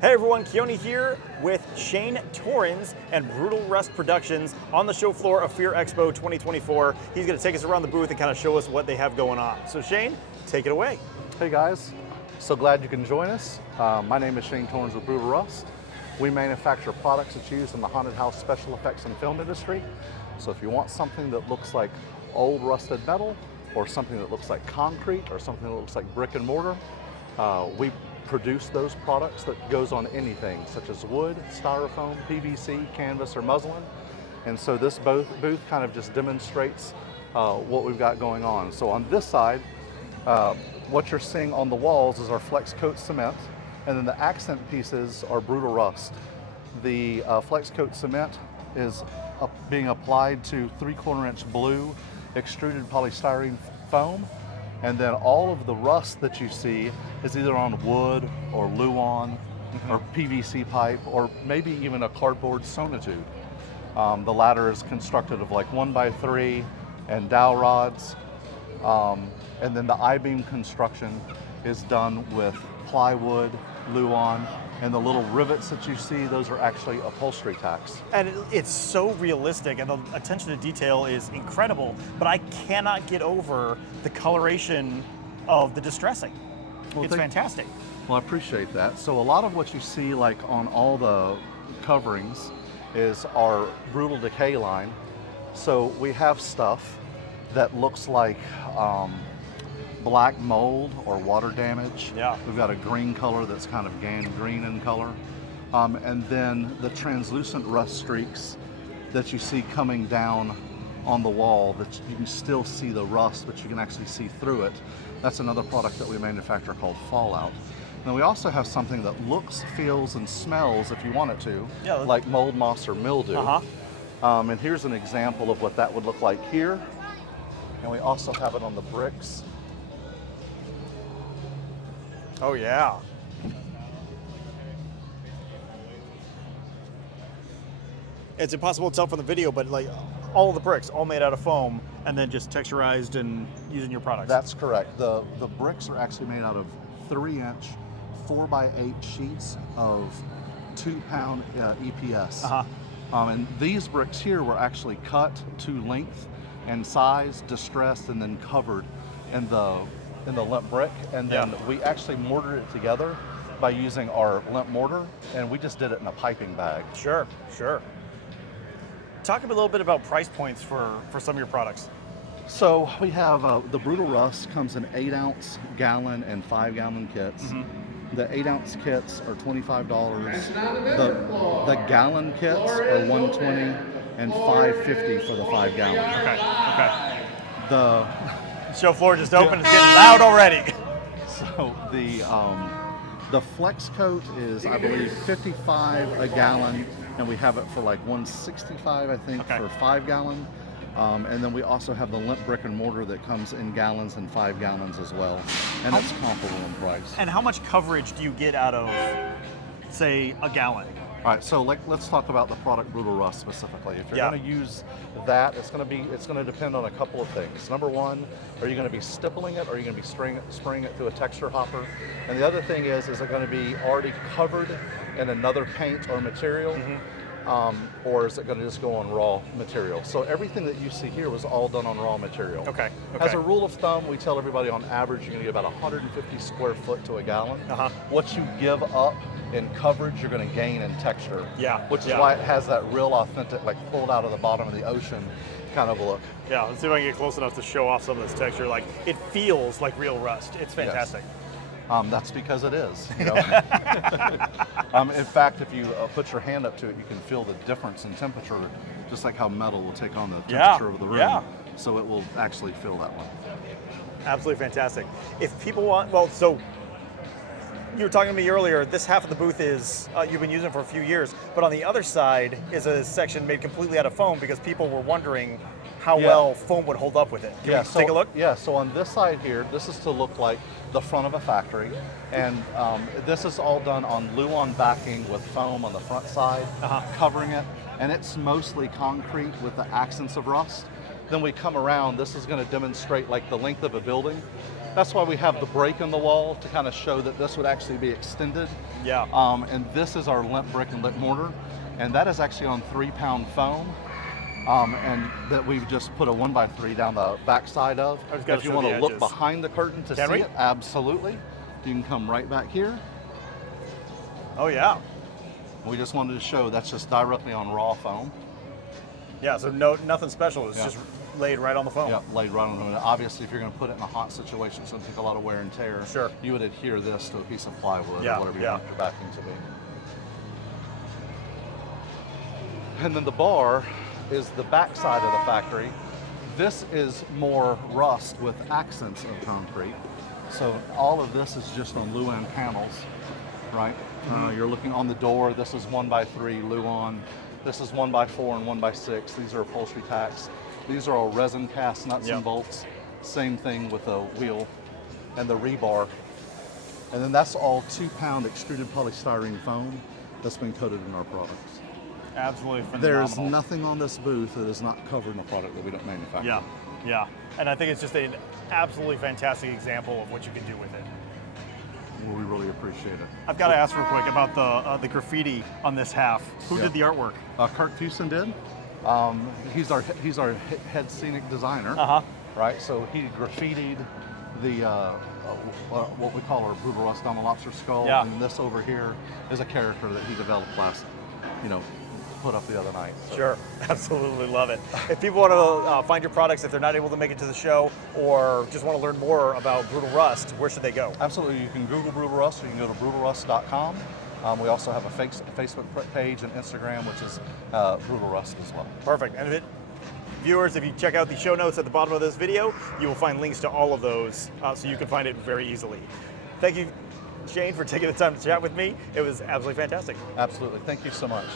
Hey everyone, Keone here with Shayne Torrens and Brutal Rust Productions on the show floor of Fear Expo 2024. He's going to take us around the booth and kind of show us what they have going on. So Shayne, take it away. Hey guys, so glad you can join us. My name is Shayne Torrens with Brutal Rust. We manufacture products that's used in the haunted house special effects and film industry. So if you want something that looks like old rusted metal, or something that looks like concrete, or something that looks like brick and mortar, we produce those products that goes on anything, such as wood, styrofoam, PVC, canvas, or muslin. And so this booth kind of just demonstrates what we've got going on. So on this side, what you're seeing on the walls is our Flex Coat cement, and then the accent pieces are Brutal Rust. The Flex Coat cement is being applied to 3/4 inch blue extruded polystyrene foam, and then all of the rust that you see is either on wood or Luan or PVC pipe, or maybe even a cardboard sonotube. The latter is constructed of like 1x3 and dowel rods. And then the I-beam construction is done with plywood, Luan, and the little rivets that you see, those are actually upholstery tacks. And it's so realistic, and the attention to detail is incredible, but I cannot get over the coloration of the distressing. Well, it's fantastic. Well, I appreciate that. So a lot of what you see like on all the coverings is our Brutal Decay line. So we have stuff that looks like black mold or water damage. Yeah. We've got a green color that's kind of gangrene in color. And then the translucent rust streaks that you see coming down on the wall, that you can still see the rust, but you can actually see through it. That's another product that we manufacture called Fallout. Then we also have something that looks, feels, and smells, if you want it to, like mold, moss, or mildew. And here's an example of what that would look like here. And we also have it on the bricks. Oh yeah. It's impossible to tell from the video, but like all of the bricks, all made out of foam, and then just texturized and using your products. That's correct. The bricks are actually made out of 3-inch 4x8 sheets of 2-pound EPS. And these bricks here were actually cut to length and size, distressed, and then covered in the limp brick, and then we actually mortared it together by using our limp mortar, and we just did it in a piping bag. Sure. Talk a little bit about price points for some of your products. So we have the Brutal Rust comes in 8-ounce, gallon, and 5-gallon kits. The 8-ounce kits are $25. The gallon kits are $120 and $5.50 for the 5-gallon. Okay. The show floor just opened. It's getting loud already. So the Flex Coat is, I believe, $55 a gallon, and we have it for like $165, I think, for 5-gallon. And then we also have the limp brick and mortar that comes in gallons and 5 gallons as well, and it's comparable in price. And how much coverage do you get out of, say, a gallon? All right, so let's talk about the product Brutal Rust specifically. If you're going to use that, it's going to depend on a couple of things. Number one, are you going to be stippling it, or are you going to be spraying it through a texture hopper? And the other thing is it going to be already covered in another paint or material? Or is it going to just go on raw material? So everything that you see here was all done on raw material. Okay. As a rule of thumb, we tell everybody on average you're going to get about 150 square foot to a gallon. What you give up in coverage, you're going to gain in texture. Which is why it has that real authentic, like pulled out of the bottom of the ocean kind of look. Let's see if I can get close enough to show off some of this texture. Like, it feels like real rust. It's fantastic. That's because it is. You know? In fact, if you put your hand up to it, you can feel the difference in temperature, just like how metal will take on the temperature of the room. So it will actually feel that way. Absolutely fantastic. If people want, so you were talking to me earlier, this half of the booth is, you've been using for a few years, but on the other side is a section made completely out of foam because people were wondering how well foam would hold up with it. Can we take a look? So on this side here, this is to look like the front of a factory, and this is all done on Luan backing with foam on the front side, covering it, and it's mostly concrete with the accents of rust. Then we come around, this is going to demonstrate like the length of a building. That's why we have the break in the wall to kind of show that this would actually be extended. Yeah. And this is our limp brick and lip mortar, and that is actually on 3-pound foam. And that we've just put a 1x3 down the back side of. I've got If to you show want the to look edges. behind the curtain to Can see we? it, absolutely. You can come right back here. Oh yeah. We just wanted to show that's just directly on raw foam. Yeah. So nothing special. It's Yeah. just laid right on the foam. Yeah, laid right on it. Obviously, if you're going to put it in a hot situation, it's going to take a lot of wear and tear. Sure. You would adhere this to a piece of plywood Yeah, or whatever you yeah. want your backing to be. And then the bar is the back side of the factory. This is more rust with accents of concrete. So all of this is just on Luan panels, right? You're looking on the door. This is 1x3 Luan. This is 1x4 and 1x6. These are upholstery tacks. These are all resin cast nuts Yep. and bolts. Same thing with the wheel and the rebar. And then that's all 2-pound extruded polystyrene foam that's been coated in our products. Absolutely phenomenal. There's nothing on this booth that is not covered in a product that we don't manufacture. Yeah. Yeah. And I think it's just an absolutely fantastic example of what you can do with it. Well, we really appreciate it. I've got to ask real quick about the graffiti on this half. Who Yeah. did the artwork? Kurt Fusen did. He's our head scenic designer. Uh-huh. Right. So he graffitied the what we call our brutal rust on the lobster skull. Yeah. And this over here is a character that he developed put up the other night. So. Sure, absolutely love it. If people want to find your products, if they're not able to make it to the show, or just want to learn more about Brutal Rust, where should they go? Absolutely. You can Google Brutal Rust, or you can go to brutalrust.com. We also have a Facebook page and Instagram, which is Brutal Rust as well. Perfect. And viewers, if you check out the show notes at the bottom of this video, you will find links to all of those, so you can find it very easily. Thank you, Shayne, for taking the time to chat with me. It was absolutely fantastic. Absolutely. Thank you so much.